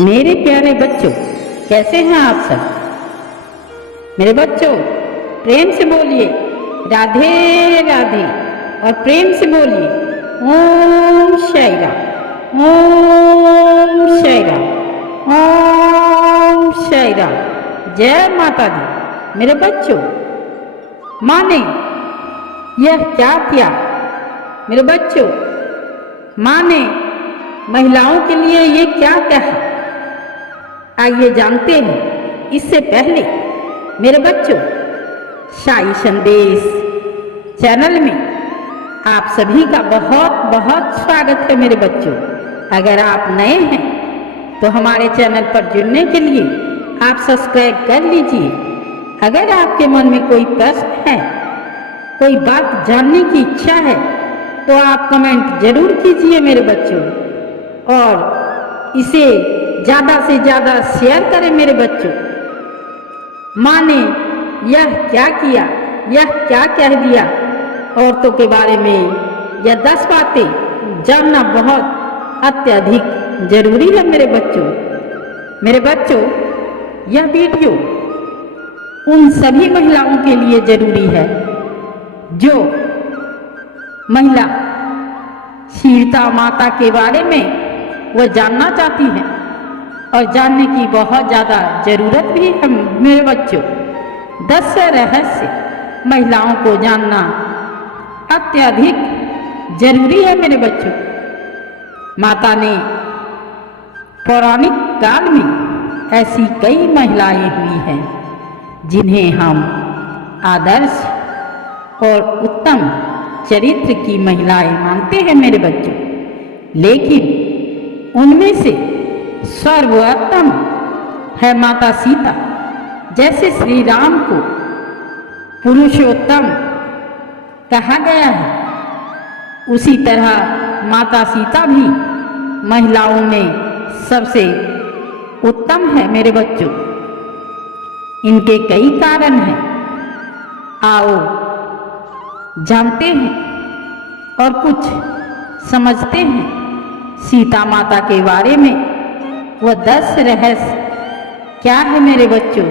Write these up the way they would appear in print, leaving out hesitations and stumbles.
मेरे प्यारे बच्चों, कैसे हैं आप सब। मेरे बच्चों, प्रेम से बोलिए राधे राधे और प्रेम से बोलिए ओम साई राम, ओम साई राम, ओम साई राम। जय माता दी। मेरे बच्चों, माँ ने यह क्या किया। मेरे बच्चों, माँ ने महिलाओं के लिए ये क्या कहा, आइए जानते हैं। इससे पहले मेरे बच्चों, साई संदेश चैनल में आप सभी का बहुत बहुत स्वागत है। मेरे बच्चों, अगर आप नए हैं तो हमारे चैनल पर जुड़ने के लिए आप सब्सक्राइब कर लीजिए। अगर आपके मन में कोई प्रश्न है, कोई बात जानने की इच्छा है तो आप कमेंट जरूर कीजिए मेरे बच्चों, और इसे ज़्यादा से ज़्यादा शेयर करें मेरे बच्चों। माँ ने यह क्या किया, यह क्या कह दिया औरतों के बारे में, यह 10 बातें जानना बहुत अत्यधिक जरूरी है मेरे बच्चों। मेरे बच्चों, यह वीडियो उन सभी महिलाओं के लिए जरूरी है जो महिला सीता माता के बारे में वह जानना चाहती हैं और जानने की बहुत ज़्यादा ज़रूरत भी है मेरे बच्चों। 10 रहस्य महिलाओं को जानना अत्यधिक जरूरी है मेरे बच्चों। माता ने पौराणिक काल में ऐसी कई महिलाएं हुई हैं जिन्हें हम आदर्श और उत्तम चरित्र की महिलाएं मानते हैं मेरे बच्चों, लेकिन उनमें से सर्वोत्तम है माता सीता। जैसे श्री राम को पुरुषोत्तम कहा गया है, उसी तरह माता सीता भी महिलाओं में सबसे उत्तम है मेरे बच्चों। इनके कई कारण हैं, आओ जानते हैं और कुछ समझते हैं सीता माता के बारे में। वह 10 रहस्य क्या है मेरे बच्चों।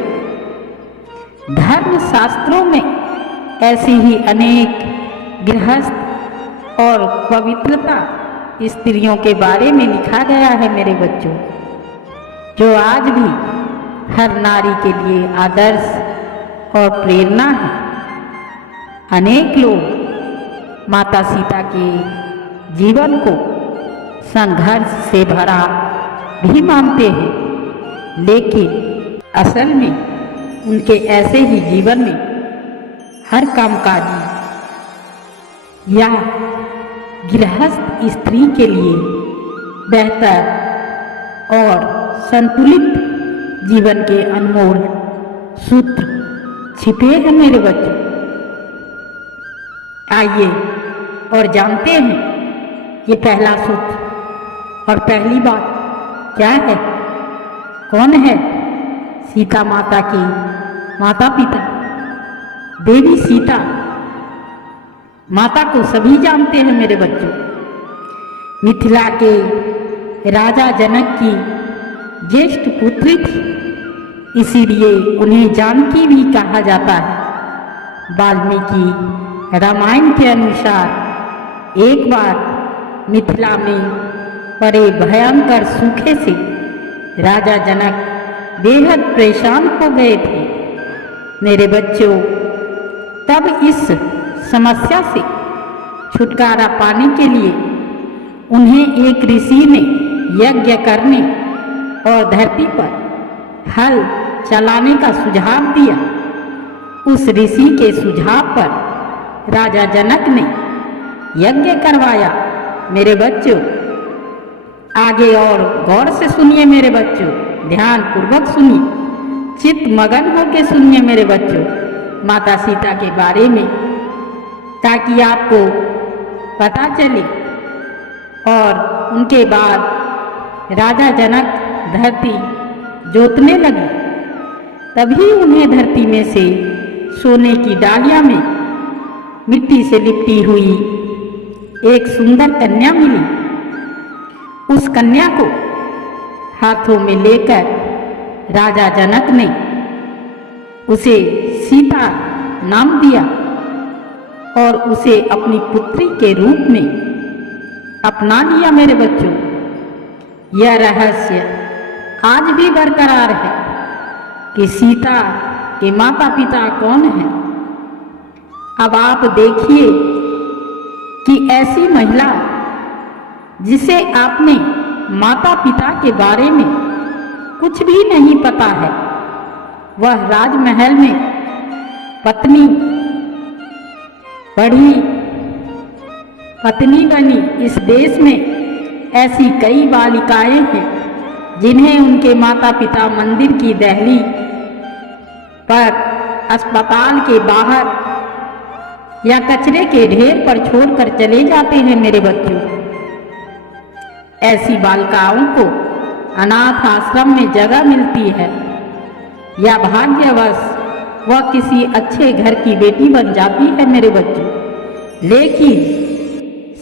धर्म शास्त्रों में ऐसी ही अनेक गृहस्थ और पवित्रता स्त्रियों के बारे में लिखा गया है मेरे बच्चों, जो आज भी हर नारी के लिए आदर्श और प्रेरणा है। अनेक लोग माता सीता के जीवन को संघर्ष से भरा भी मानते हैं, लेकिन असल में उनके ऐसे ही जीवन में हर कामकाजी या गृहस्थ स्त्री के लिए बेहतर और संतुलित जीवन के अनमोल सूत्र छिपे हैं मेरे बच्चों। आइए और जानते हैं ये पहला सूत्र और पहली बात क्या है। कौन है सीता माता की माता पिता। देवी सीता माता को सभी जानते हैं मेरे बच्चों। मिथिला के राजा जनक की ज्येष्ठ पुत्री थी, इसीलिए उन्हें जानकी भी कहा जाता है। वाल्मीकि रामायण के अनुसार एक बार मिथिला में पड़े भयंकर सूखे से राजा जनक बेहद परेशान हो गए थे मेरे बच्चों। तब इस समस्या से छुटकारा पाने के लिए उन्हें एक ऋषि ने यज्ञ करने और धरती पर हल चलाने का सुझाव दिया। उस ऋषि के सुझाव पर राजा जनक ने यज्ञ करवाया मेरे बच्चों। आगे और गौर से सुनिए मेरे बच्चों, ध्यान पूर्वक सुनिए, चित्त मगन होकर सुनिए मेरे बच्चों माता सीता के बारे में, ताकि आपको पता चले। और उनके बाद राजा जनक धरती जोतने लगे, तभी उन्हें धरती में से सोने की डालियां में मिट्टी से लिपटी हुई एक सुंदर कन्या मिली। उस कन्या को हाथों में लेकर राजा जनक ने उसे सीता नाम दिया और उसे अपनी पुत्री के रूप में अपना लिया। मेरे बच्चों, यह रहस्य आज भी बरकरार है कि सीता के माता पिता कौन हैं। अब आप देखिए कि ऐसी महिला जिसे आपने माता पिता के बारे में कुछ भी नहीं पता है, वह राजमहल में पत्नी बढ़ी, पत्नी बनी। इस देश में ऐसी कई बालिकाएं हैं जिन्हें उनके माता पिता मंदिर की दहली पर, अस्पताल के बाहर या कचरे के ढेर पर छोड़कर चले जाते हैं। मेरे बच्चों, ऐसी बालिकाओं को अनाथ आश्रम में जगह मिलती है या भाग्यवश वह किसी अच्छे घर की बेटी बन जाती है। मेरे बच्चों, लेकिन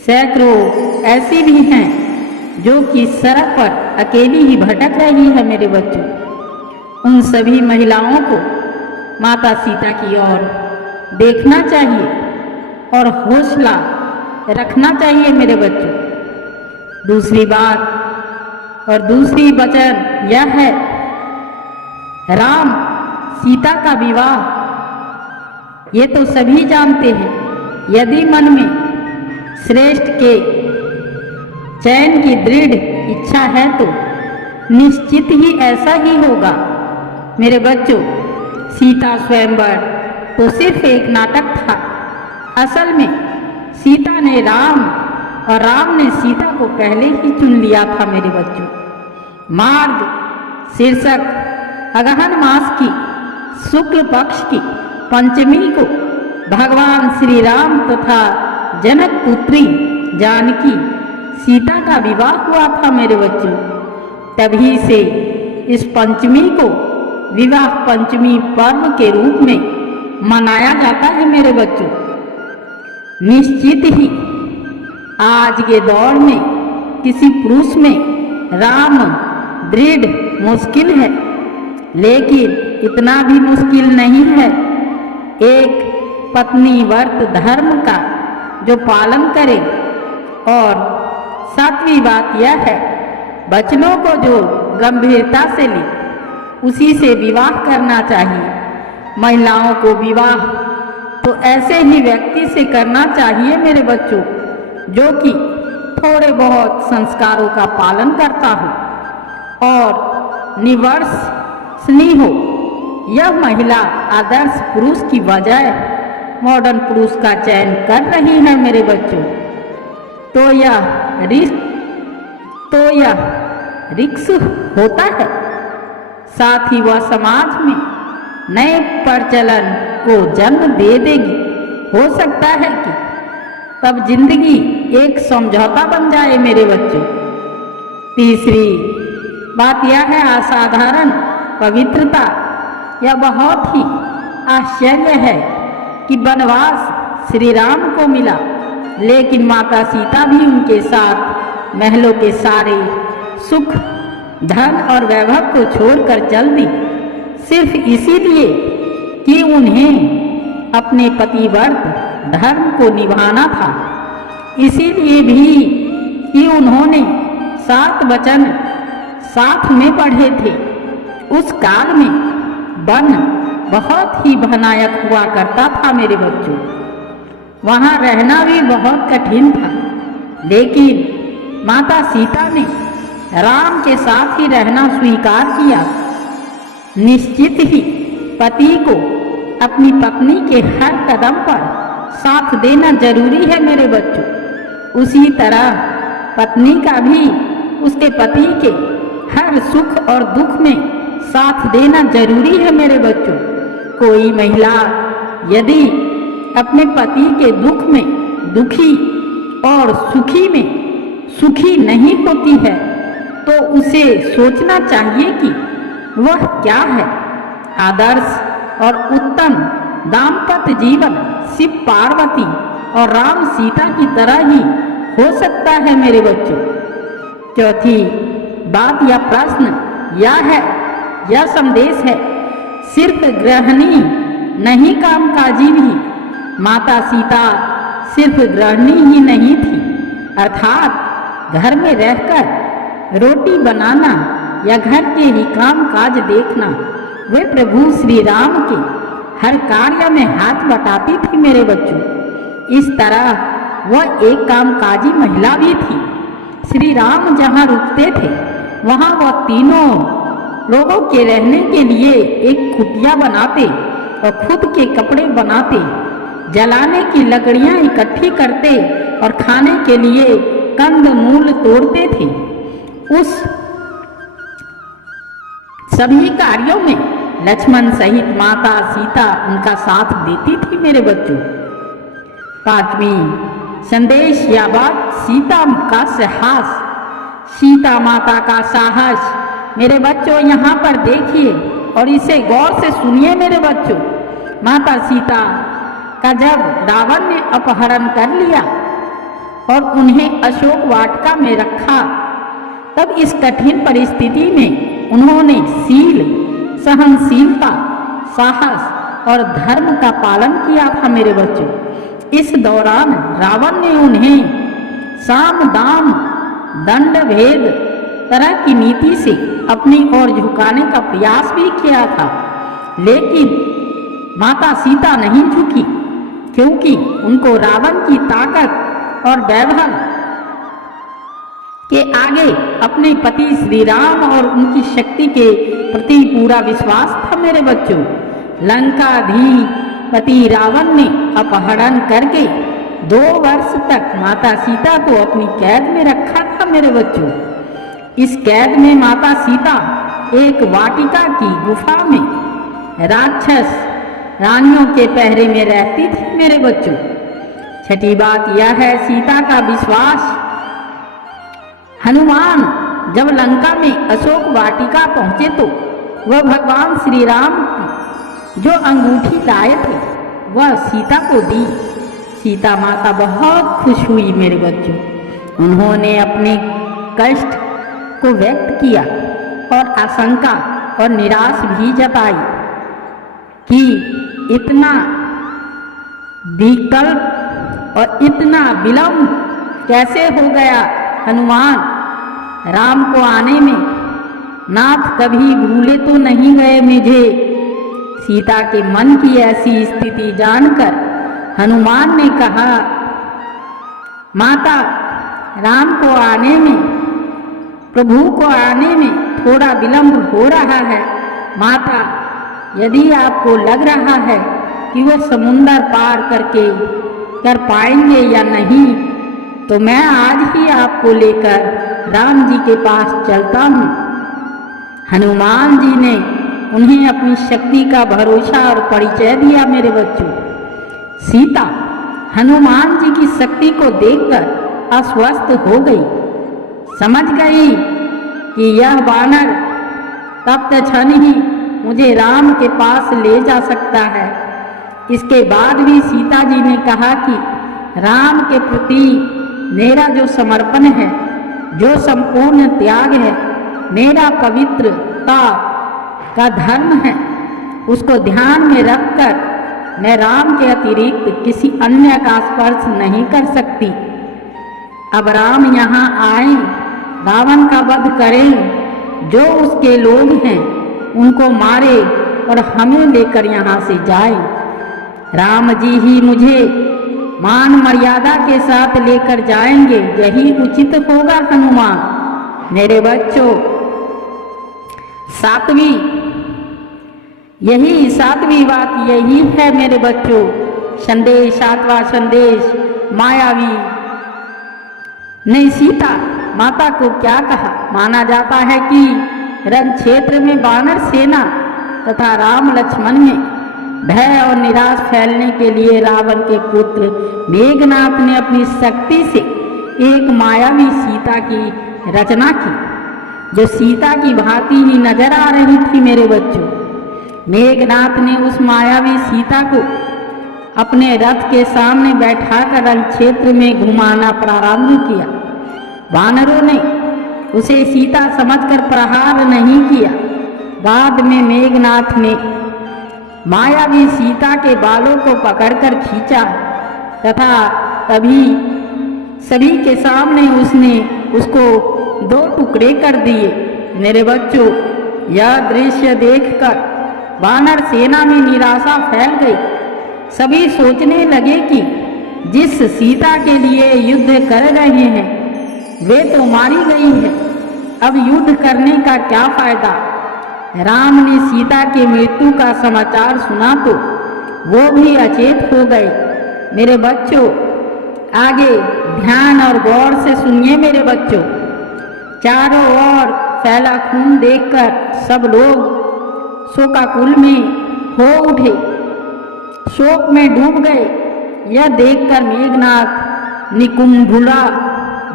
सैकड़ों ऐसी भी हैं जो कि सड़क पर अकेली ही भटक रही है। मेरे बच्चों, उन सभी महिलाओं को माता सीता की ओर देखना चाहिए और हौसला रखना चाहिए। मेरे बच्चों, दूसरी बात और दूसरी वचन यह है, राम सीता का विवाह ये तो सभी जानते हैं। यदि मन में श्रेष्ठ के चयन की दृढ़ इच्छा है तो निश्चित ही ऐसा ही होगा। मेरे बच्चों, सीता स्वयंवर तो सिर्फ एक नाटक था। असल में सीता ने राम और राम ने सीता को पहले ही चुन लिया था। मेरे बच्चों, मार्ग शीर्षक अगहन मास की शुक्ल पक्ष की पंचमी को भगवान श्री राम तथा जनक पुत्री जानकी सीता का विवाह हुआ था। मेरे बच्चों, तभी से इस पंचमी को विवाह पंचमी पर्व के रूप में मनाया जाता है। मेरे बच्चों, निश्चित ही आज के दौर में किसी पुरुष में राम दृढ़ मुश्किल है, लेकिन इतना भी मुश्किल नहीं है एक पत्नी व्रत धर्म का जो पालन करे। और सातवीं बात यह है, बचनों को जो गंभीरता से ले उसी से विवाह करना चाहिए। महिलाओं को विवाह तो ऐसे ही व्यक्ति से करना चाहिए मेरे बच्चों, जो कि थोड़े बहुत संस्कारों का पालन करता हो और निवर्सनीय हो। यह महिला आदर्श पुरुष की बजाय मॉडर्न पुरुष का चयन कर रही है। मेरे बच्चों, तो यह रिक्स होता है। साथ ही वह समाज में नए प्रचलन को जन्म दे देगी। हो सकता है कि तब जिंदगी एक समझौता बन जाए। मेरे बच्चों, तीसरी बात यह है, असाधारण पवित्रता। यह बहुत ही आश्चर्य है कि वनवास श्री राम को मिला, लेकिन माता सीता भी उनके साथ महलों के सारे सुख धन और वैभव को छोड़कर चल दी, सिर्फ इसीलिए कि उन्हें अपने पतिव्रत धर्म को निभाना था। इसीलिए भी कि उन्होंने 7 वचन साथ में पढ़े थे। उस काल में वन बहुत ही भयानक हुआ करता था। मेरे बच्चों, वहाँ रहना भी बहुत कठिन था, लेकिन माता सीता ने राम के साथ ही रहना स्वीकार किया। निश्चित ही पति को अपनी पत्नी के हर कदम पर साथ देना जरूरी है। मेरे बच्चों, उसी तरह पत्नी का भी उसके पति के हर सुख और दुख में साथ देना जरूरी है। मेरे बच्चों, कोई महिला यदि अपने पति के दुख में दुखी और सुखी में सुखी नहीं होती है तो उसे सोचना चाहिए कि वह क्या है। आदर्श और उत्तम दाम्पत्य जीवन शिव पार्वती और राम सीता की तरह ही हो सकता है। मेरे बच्चों, चौथी बात या प्रश्न यह संदेश है। सिर्फ गृहिणी नहीं, कामकाजी भी। माता सीता सिर्फ गृहिणी ही नहीं थी, अर्थात घर में रहकर रोटी बनाना या घर के ही काम काज देखना, वे प्रभु श्री राम के हर कार्य में हाथ बटाती थी मेरे बच्चों। इस तरह वह एक कामकाजी महिला भी थी। श्री राम जहाँ रुकते थे वहाँ वह तीनों लोगों के रहने के लिए एक कुटिया बनाते और खुद के कपड़े बनाते, जलाने की लकड़ियाँ इकट्ठी करते और खाने के लिए कंद मूल तोड़ते थे। उस सभी कार्यों में लक्ष्मण सहित माता सीता उनका साथ देती थी मेरे बच्चों। पांचवी संदेश या बात, सीता का साहस। सीता माता का साहस मेरे बच्चों यहाँ पर देखिए और इसे गौर से सुनिए मेरे बच्चों। माता सीता का जब रावण ने अपहरण कर लिया और उन्हें अशोक वाटिका में रखा, तब इस कठिन परिस्थिति में उन्होंने शील, सहनशीलता, साहस और धर्म का पालन किया था मेरे बच्चों। इस दौरान रावण ने उन्हें साम दाम दंड भेद तरह की नीति से अपनी ओर झुकाने का प्रयास भी किया था, लेकिन माता सीता नहीं झुकी, क्योंकि उनको रावण की ताकत और वैभव के आगे अपने पति श्री राम और उनकी शक्ति के प्रति पूरा विश्वास था मेरे बच्चों। लंकाधिपति रावण ने अपहरण करके 2 वर्ष तक माता सीता को अपनी कैद में रखा था मेरे बच्चों। इस कैद में माता सीता एक वाटिका की गुफा में राक्षस रानियों के पहरे में रहती थी मेरे बच्चों। छठी बात यह है, सीता का विश्वास। हनुमान जब लंका में अशोक वाटिका पहुंचे तो वह भगवान श्री राम की जो अंगूठी लाए थे वह सीता को दी। सीता माता बहुत खुश हुई मेरे बच्चों। उन्होंने अपने कष्ट को व्यक्त किया और आशंका और निराश भी जताई कि इतना विकल्प और इतना विलंब कैसे हो गया। हनुमान राम को आने में नाथ कभी भूले तो नहीं गए मुझे। सीता के मन की ऐसी स्थिति जानकर हनुमान ने कहा, माता राम को आने में, प्रभु को आने में थोड़ा विलंब हो रहा है। माता, यदि आपको लग रहा है कि वे समुंदर पार कर पाएंगे या नहीं, तो मैं आज ही आपको लेकर राम जी के पास चलता हूँ। हनुमान जी ने उन्हें अपनी शक्ति का भरोसा और परिचय दिया मेरे बच्चों। सीता हनुमान जी की शक्ति को देखकर अस्वस्थ हो गई, समझ गई कि यह वानर तब क्षण ही मुझे राम के पास ले जा सकता है। इसके बाद भी सीता जी ने कहा कि राम के प्रति मेरा जो समर्पण है, जो संपूर्ण त्याग है, मेरा पवित्रता का धर्म है, उसको ध्यान में रखकर मैं राम के अतिरिक्त किसी अन्य का स्पर्श नहीं कर सकती। अब राम यहाँ आए, रावण का वध करें, जो उसके लोग हैं उनको मारे और हमें लेकर यहाँ से जाए। राम जी ही मुझे मान मर्यादा के साथ लेकर जाएंगे, यही उचित होगा हनुमान। मेरे बच्चों, सातवीं बात यही है मेरे बच्चों। संदेश, 7वां संदेश, मायावी ने सीता माता को क्या कहा। माना जाता है कि रण क्षेत्र में वानर सेना तथा राम लक्ष्मण में भय और निराश फैलने के लिए रावण के पुत्र मेघनाथ ने अपनी शक्ति से एक मायावी सीता की रचना की, जो सीता की भांति ही नजर आ रही थी मेरे बच्चों। मेघनाथ ने उस मायावी सीता को अपने रथ के सामने बैठाकर रण क्षेत्र में घुमाना प्रारंभ किया। वानरों ने उसे सीता समझकर प्रहार नहीं किया। बाद में मेघनाथ ने मायावी सीता के बालों को पकड़कर खींचा तथा तभी सभी के सामने उसने उसको 2 टुकड़े कर दिए। मेरे बच्चों, यह दृश्य देखकर वानर सेना में निराशा फैल गई। सभी सोचने लगे कि जिस सीता के लिए युद्ध कर रहे हैं वे तो मारी गई है, अब युद्ध करने का क्या फायदा। राम ने सीता की मृत्यु का समाचार सुना तो वो भी अचेत हो गए। मेरे बच्चों, आगे ध्यान और गौर से सुनिए मेरे बच्चों। चारों ओर फैला खून देखकर सब लोग शोकाकुल में हो उठे, शोक में डूब गए। यह देखकर मेघनाथ निकुंभुला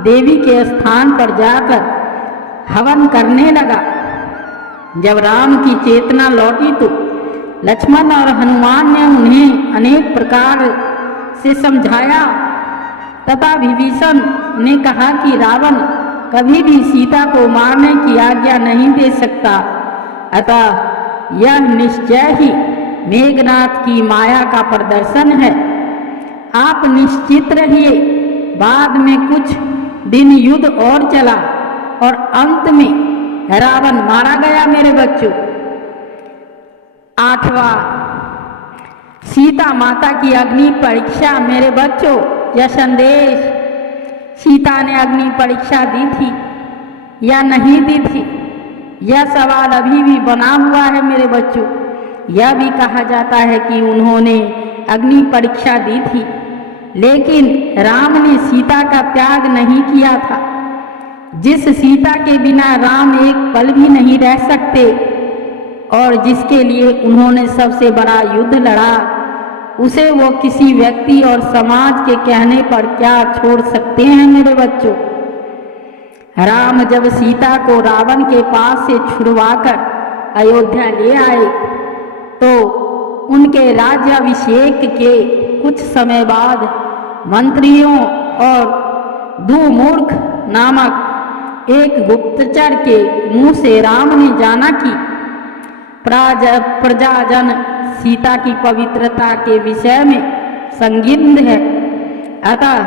देवी के स्थान पर जाकर हवन करने लगा। जब राम की चेतना लौटी तो लक्ष्मण और हनुमान ने उन्हें अनेक प्रकार से समझाया तथा विभीषण ने कहा कि रावण कभी भी सीता को मारने की आज्ञा नहीं दे सकता, अतः यह निश्चय ही मेघनाथ की माया का प्रदर्शन है। आप निश्चित रहिए, बाद में कुछ दिन युद्ध और चला और अंत में रावण मारा गया। मेरे बच्चों, 8वां सीता माता की अग्नि परीक्षा। मेरे बच्चों, यह संदेश सीता ने अग्नि परीक्षा दी थी या नहीं दी थी, यह सवाल अभी भी बना हुआ है। मेरे बच्चों, यह भी कहा जाता है कि उन्होंने अग्नि परीक्षा दी थी, लेकिन राम ने सीता का त्याग नहीं किया था। जिस सीता के बिना राम एक पल भी नहीं रह सकते और जिसके लिए उन्होंने सबसे बड़ा युद्ध लड़ा, उसे वो किसी व्यक्ति और समाज के कहने पर क्या छोड़ सकते हैं। मेरे बच्चों, राम जब सीता को रावण के पास से छुड़वाकर अयोध्या ले आए तो उनके राज्याभिषेक के कुछ समय बाद मंत्रियों और दुर्मूर्ख नामक एक गुप्तचर के मुंह से राम ने जाना कि प्रजाजन सीता की पवित्रता के विषय में संदिग्ध है, अतः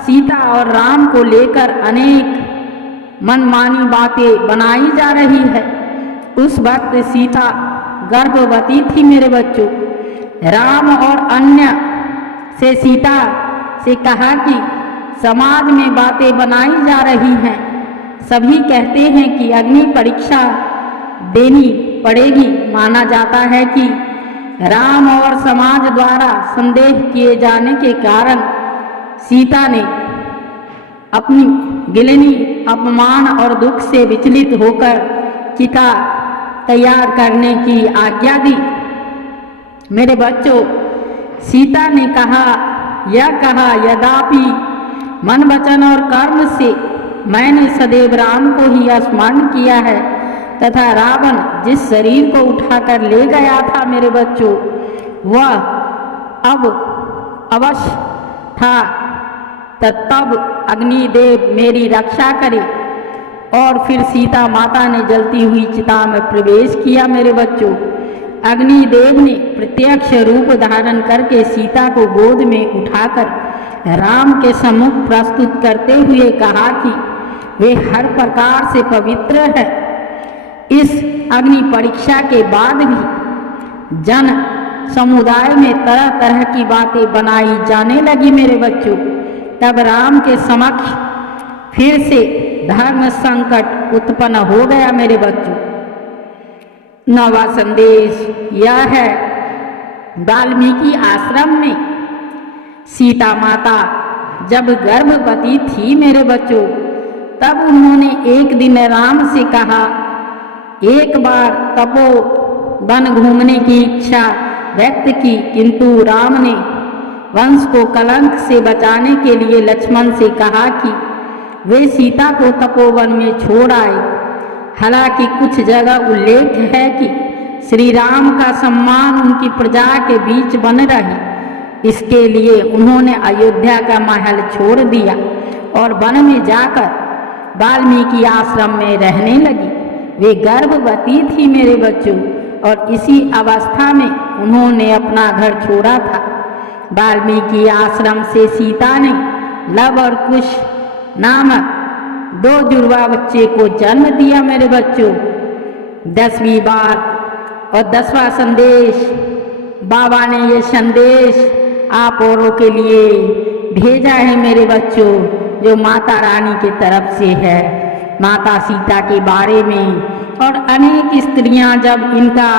सीता और राम को लेकर अनेक मनमानी बातें बनाई जा रही है। उस वक्त सीता गर्भवती थी। मेरे बच्चों, राम और अन्य से सीता से कहा कि समाज में बातें बनाई जा रही हैं, सभी कहते हैं कि अग्नि परीक्षा देनी पड़ेगी। माना जाता है कि राम और समाज द्वारा संदेह किए जाने के कारण सीता ने अपनी गिलनी अपमान और दुख से विचलित होकर चिता तैयार करने की आज्ञा दी। मेरे बच्चों, सीता ने यह कहा यद्यपि मन वचन और कर्म से मैंने सदैव राम को ही स्मरण किया है तथा रावण जिस शरीर को उठाकर ले गया था मेरे बच्चों, वह अब अवश्य था, तब अग्निदेव मेरी रक्षा करे। और फिर सीता माता ने जलती हुई चिता में प्रवेश किया। मेरे बच्चों, अग्निदेव ने प्रत्यक्ष रूप धारण करके सीता को गोद में उठाकर राम के सम्मुख प्रस्तुत करते हुए कहा कि वे हर प्रकार से पवित्र है। इस अग्नि परीक्षा के बाद भी जन समुदाय में तरह तरह की बातें बनाई जाने लगी। मेरे बच्चों, तब राम के समक्ष फिर से धर्म संकट उत्पन्न हो गया। मेरे बच्चों, 9वां संदेश यह है, वाल्मीकि आश्रम में सीता माता जब गर्भवती थी मेरे बच्चों, तब उन्होंने एक दिन राम से कहा, एक बार तपोवन घूमने की इच्छा व्यक्त की, किंतु राम ने वंश को कलंक से बचाने के लिए लक्ष्मण से कहा कि वे सीता को तपोवन में छोड़ आए। हालांकि कुछ जगह उल्लेख है कि श्री राम का सम्मान उनकी प्रजा के बीच बन रहे, इसके लिए उन्होंने अयोध्या का महल छोड़ दिया और वन में जाकर वाल्मीकि आश्रम में रहने लगी। वे गर्भवती थी मेरे बच्चों, और इसी अवस्था में उन्होंने अपना घर छोड़ा था। वाल्मीकि आश्रम से सीता ने लव और कुश नामक 2 जुड़वा बच्चे को जन्म दिया मेरे बच्चों। 10वीं बात और 10वां संदेश, बाबा ने ये संदेश आप औरों के लिए भेजा है मेरे बच्चों, जो माता रानी की तरफ से है। माता सीता के बारे में और अनेक स्त्रियां जब इनका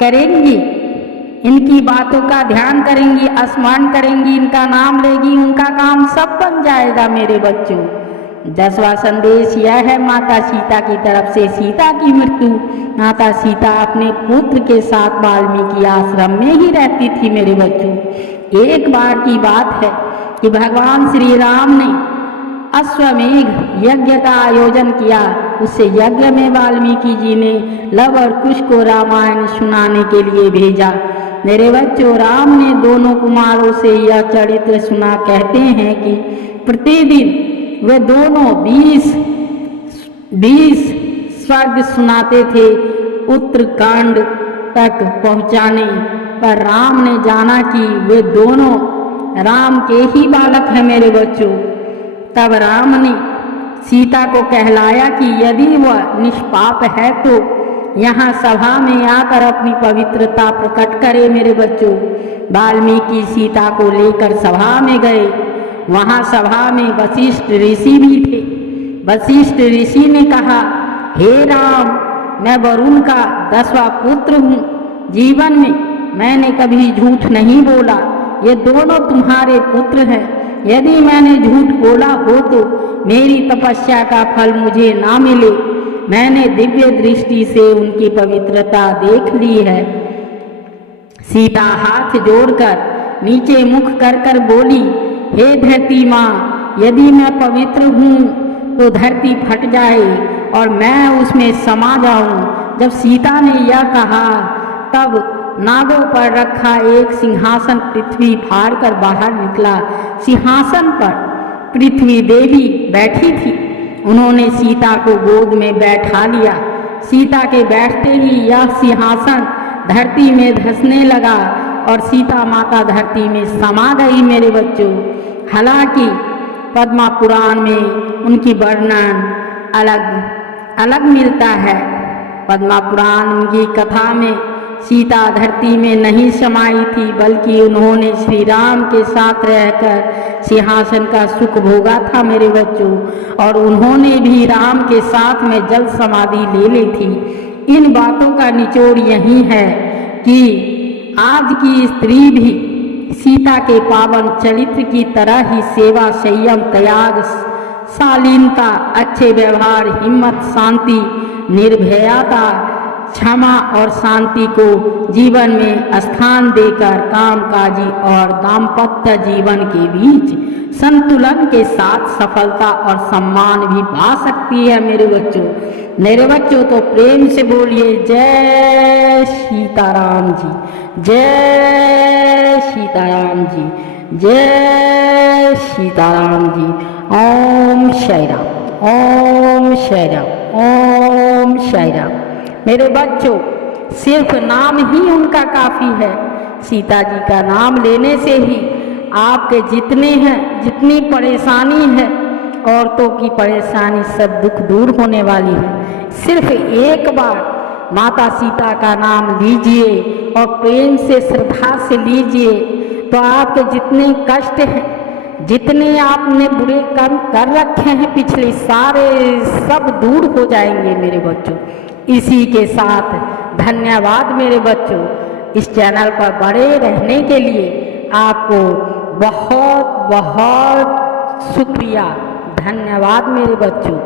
करेंगी, इनकी बातों का ध्यान करेंगी, स्मरण करेंगी, इनका नाम लेगी, उनका काम सब बन जाएगा मेरे बच्चों। 10वां संदेश यह है माता सीता की तरफ से, सीता की मृत्यु। माता सीता अपने पुत्र के साथ वाल्मीकि आश्रम में ही रहती थी मेरे बच्चों। एक बार की बात है कि भगवान श्री राम ने अश्वमेघ यज्ञ का आयोजन किया। उस यज्ञ में वाल्मीकि जी ने लव और कुश को रामायण सुनाने के लिए भेजा। मेरे बच्चों, राम ने दोनों कुमारों से यह चरित्र सुना। कहते हैं कि प्रतिदिन वे दोनों 20 स्वर्ग सुनाते थे। उत्तरकांड तक पहुँचाने पर राम ने जाना कि वे दोनों राम के ही बालक हैं मेरे बच्चों। तब राम ने सीता को कहलाया कि यदि वह निष्पाप है तो यहाँ सभा में आकर अपनी पवित्रता प्रकट करे मेरे बच्चों। वाल्मीकि सीता को लेकर सभा में गए। वहाँ सभा में वशिष्ठ ऋषि भी थे। वशिष्ठ ऋषि ने कहा, हे राम, मैं वरुण का 10वां पुत्र हूँ। जीवन में मैंने कभी झूठ नहीं बोला। ये दोनों तुम्हारे पुत्र हैं। यदि मैंने झूठ बोला हो तो मेरी तपस्या का फल मुझे ना मिले। मैंने दिव्य दृष्टि से उनकी पवित्रता देख ली है। सीता हाथ जोड़कर नीचे मुख कर बोली, हे धरती माँ, यदि मैं पवित्र हूँ तो धरती फट जाए और मैं उसमें समा जाऊँ। जब सीता ने यह कहा तब नागों पर रखा एक सिंहासन पृथ्वी फाड़ कर बाहर निकला। सिंहासन पर पृथ्वी देवी बैठी थी। उन्होंने सीता को गोद में बैठा लिया। सीता के बैठते ही यह सिंहासन धरती में धंसने लगा और सीता माता धरती में समा गई मेरे बच्चों। हालांकि पद्मा पुराण में उनकी वर्णन अलग मिलता है। पद्मा पुराण की कथा में सीता धरती में नहीं समाई थी, बल्कि उन्होंने श्री राम के साथ रहकर सिंहासन का सुख भोगा था मेरे बच्चों। और उन्होंने भी राम के साथ में जल समाधि ले ली थी। इन बातों का निचोड़ यही है कि आज की स्त्री भी सीता के पावन चरित्र की तरह ही सेवा, संयम, त्याग, शालीनता, अच्छे व्यवहार, हिम्मत, शांति, निर्भयता, क्षमा और शांति को जीवन में स्थान देकर कामकाजी और दाम्पत्य जीवन के बीच संतुलन के साथ सफलता और सम्मान भी पा सकती है मेरे बच्चों। मेरे बच्चों, तो प्रेम से बोलिए जय सीताराम जी, जय सीताराम जी, जय सीताराम जी। ओम साई राम, ओम साई राम, ओम साई राम। मेरे बच्चों, सिर्फ नाम ही उनका काफ़ी है। सीता जी का नाम लेने से ही आपके जितने हैं, जितनी परेशानी है, औरतों की परेशानी सब दुख दूर होने वाली है। सिर्फ एक बार माता सीता का नाम लीजिए और प्रेम से, श्रद्धा से लीजिए, तो आपके जितने कष्ट हैं, जितने आपने बुरे कर्म कर रखे हैं पिछले, सारे सब दूर हो जाएंगे मेरे बच्चों। इसी के साथ धन्यवाद मेरे बच्चों। इस चैनल पर बड़े रहने के लिए आपको बहुत बहुत शुक्रिया, धन्यवाद मेरे बच्चों।